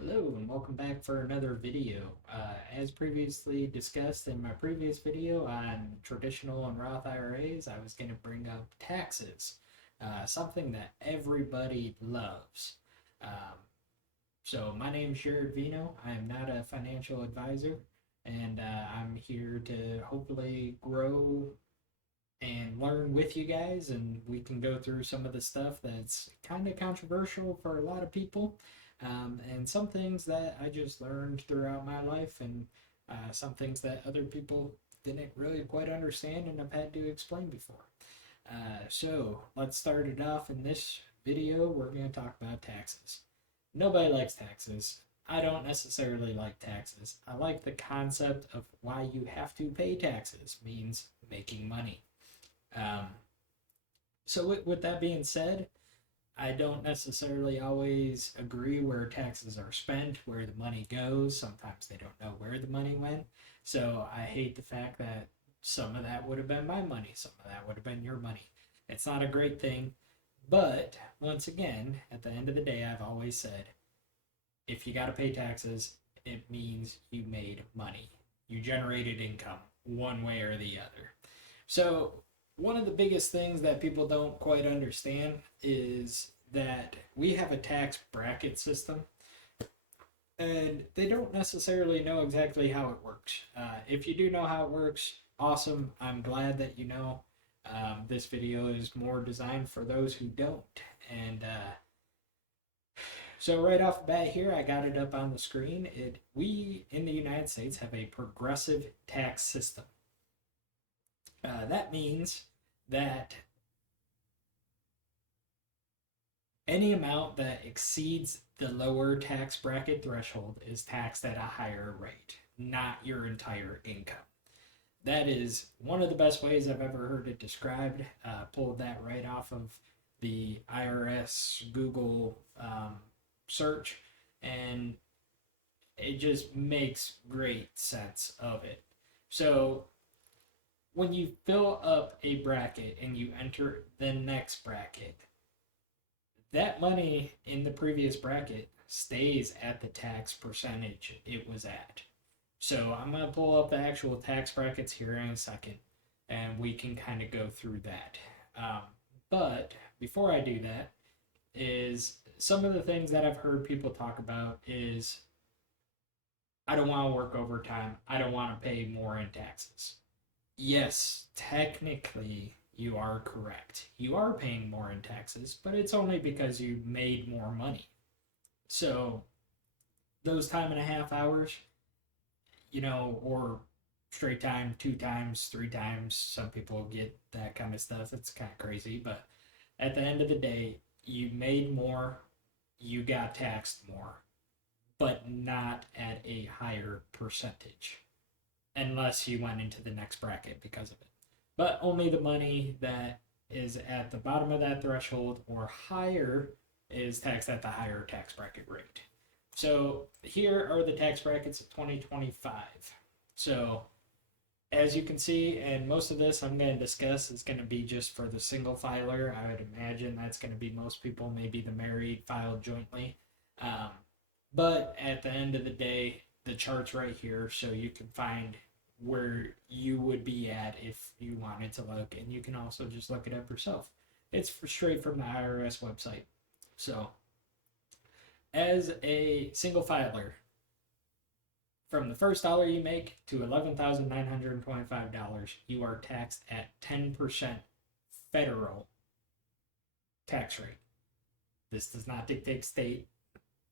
Hello and welcome back for another video. As previously discussed in my previous video on traditional and Roth IRAs, I was going to bring up taxes, something that everybody loves. Um, so my name is Jared Vino. I am not a financial advisor, and I'm here to hopefully grow and learn with you guys, and we can go through some of the stuff that's kind of controversial for a lot of people, and some things that I just learned throughout my life, and some things that other people didn't really quite understand and have had to explain before. So let's start it off. In this video, we're going to talk about taxes. Nobody likes taxes. I don't necessarily like taxes. I like the concept of why you have to pay taxes, means making money. Um, so with that being said, I don't necessarily always agree where taxes are spent, where the money goes. Sometimes they don't know where the money went. So I hate the fact that some of that would have been my money, some of that would have been your money. It's not a great thing. But once again, at the end of the day, I've always said if you got to pay taxes, it means you made money. You generated income one way or the other. So one of the biggest things that people don't quite understand is that we have a tax bracket system, and they don't necessarily know exactly how it works. If you do know how it works, awesome. I'm glad that you know. This video is more designed for those who don't. And so right off the bat here, I got it up on the screen. We in the United States have a progressive tax system. That means that any amount that exceeds the lower tax bracket threshold is taxed at a higher rate, not your entire income. That is one of the best ways I've ever heard it described. Pulled that right off of the IRS Google search, and it just makes great sense of it. So when you fill up a bracket and you enter the next bracket, that money in the previous bracket stays at the tax percentage it was at. So I'm going to pull up the actual tax brackets here in a second, and we can kind of go through that. Um, but before I do that, is some of the things that I've heard people talk about is I don't want to work overtime. I don't want to pay more in taxes. Yes, technically you are correct. You are paying more in taxes, but it's only because you made more money. So those time and a half hours, or straight time, two times, three times, some people get that kind of stuff. It's kind of crazy, but at the end of the day, you made more, you got taxed more, but not at a higher percentage unless you went into the next bracket because of it. But only the money that is at the bottom of that threshold or higher is taxed at the higher tax bracket rate. So here are the tax brackets of 2025. So as you can see, and most of this I'm going to discuss is going to be just for the single filer. I would imagine that's going to be most people, maybe the married filed jointly. Um, but at the end of the day, the chart's right here, so you can find where you would be at if you wanted to look, and you can also just look it up yourself. It's straight from the IRS website. So, as a single filer, from the first dollar you make to $11,925, you are taxed at 10% federal tax rate. This does not dictate state.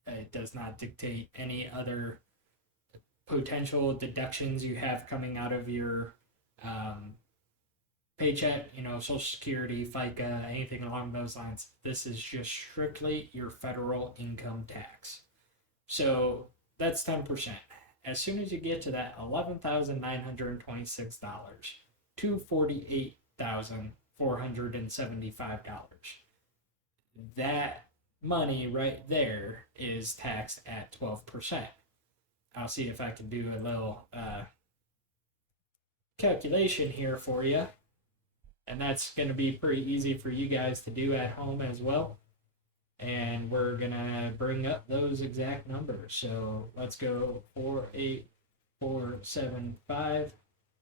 It does not dictate any other potential deductions you have coming out of your um, paycheck, Social Security, FICA, anything along those lines. This is just strictly your federal income tax. So that's 10%. As soon as you get to that $11,926 to $48,475, that money right there is taxed at 12%. I'll see if I can do a little calculation here for you. And that's going to be pretty easy for you guys to do at home as well. and we're gonna bring up those exact numbers. So let's go 48475,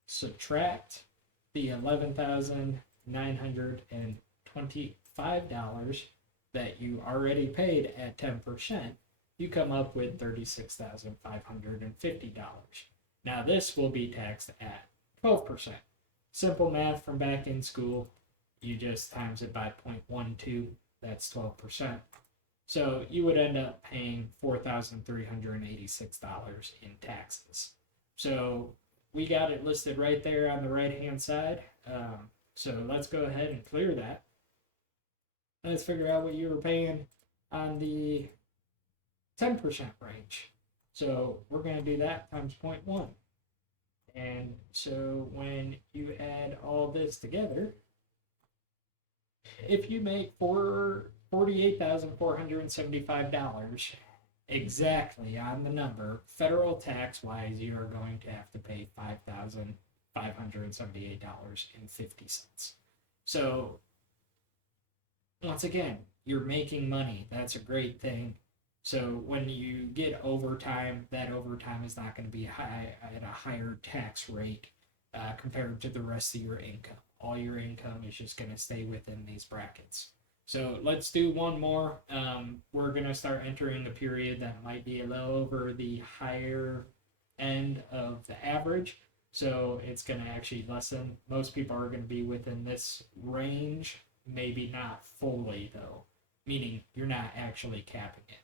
subtract the $11,925 that you already paid at 10%, you come up with $36,550. Now this will be taxed at 12%. Simple math from back in school, you just times it by 0.12, that's 12%. So you would end up paying $4,386 in taxes. So we got it listed right there on the right hand side. So let's go ahead and clear that. Let's figure out what you were paying on the 10% range. So we're going to do that times 0.1. And so when you add all this together, if you make $48,475 exactly on the number, federal tax wise, you are going to have to pay $5,578.50. So, once again, you're making money. That's a great thing. So when you get overtime, that overtime is not going to be at a higher tax rate compared to the rest of your income. All your income is just going to stay within these brackets. So let's do one more. We're going to start entering a period that might be a little over the higher end of the average. So it's going to actually lessen. Most people are going to be within this range, maybe not fully though, meaning you're not actually capping it.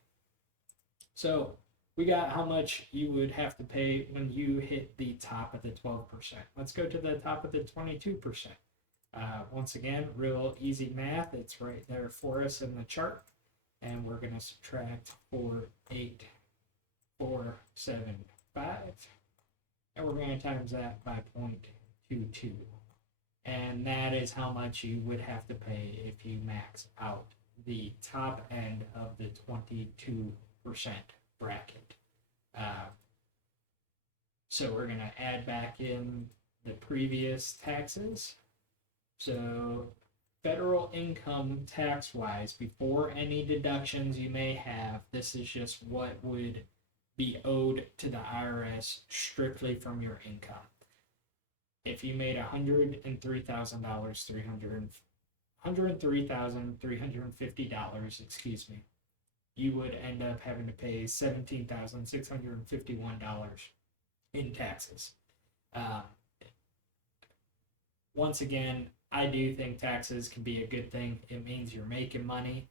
So we got how much you would have to pay when you hit the top of the 12%. Let's go to the top of the 22%. Once again, real easy math. It's right there for us in the chart. And we're going to subtract 48475. And we're going to times that by 0.22. And that is how much you would have to pay if you max out the top end of the 22% bracket. So we're going to add back in the previous taxes. So federal income tax wise, before any deductions you may have, this is just what would be owed to the IRS strictly from your income. If you made $103,350, excuse me, you would end up having to pay $17,651 in taxes. Once again, I do think taxes can be a good thing. It means you're making money.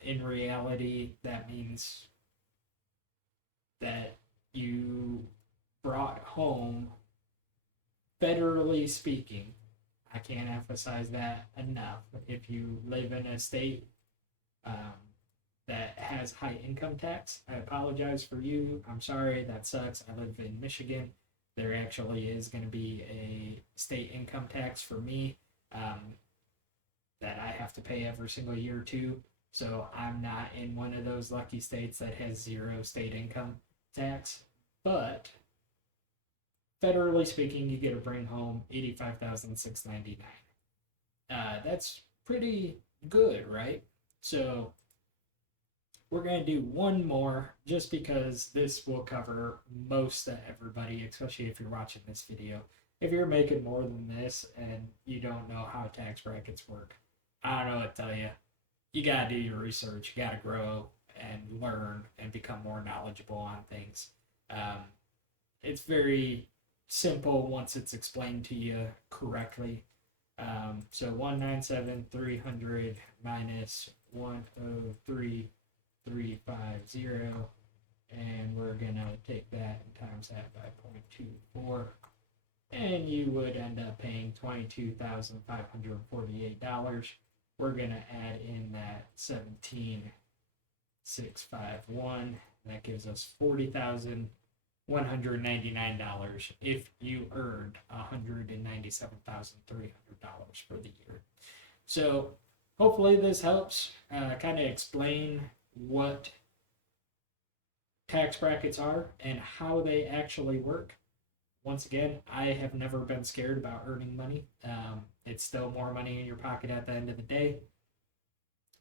In reality, that means that you brought home, federally speaking, I can't emphasize that enough. If you live in a state that has high income tax, I apologize for you. I'm sorry, that sucks. I live in Michigan. There actually is going to be a state income tax for me that I have to pay every single year too. So I'm not in one of those lucky states that has zero state income tax. But federally speaking, you get to bring home $85,699. That's pretty good, right? So we're going to do one more just because this will cover most of everybody, especially if you're watching this video. If you're making more than this and you don't know how tax brackets work, I don't know what to tell you. You got to do your research. You got to grow and learn and become more knowledgeable on things. It's very simple once it's explained to you correctly. So 197,300 minus 103,350, and we're gonna take that and times that by 0.24, and you would end up paying $22,548. We're gonna add in that 17,651. That gives us $40,199 if you earned $197,300 for the year. So hopefully this helps kind of explain what tax brackets are and how they actually work. Once again, I have never been scared about earning money. It's still more money in your pocket at the end of the day.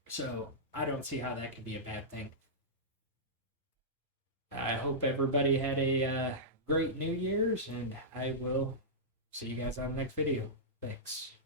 So I don't see how that could be a bad thing. I hope everybody had a great New Year's, and I will see you guys on the next video. Thanks.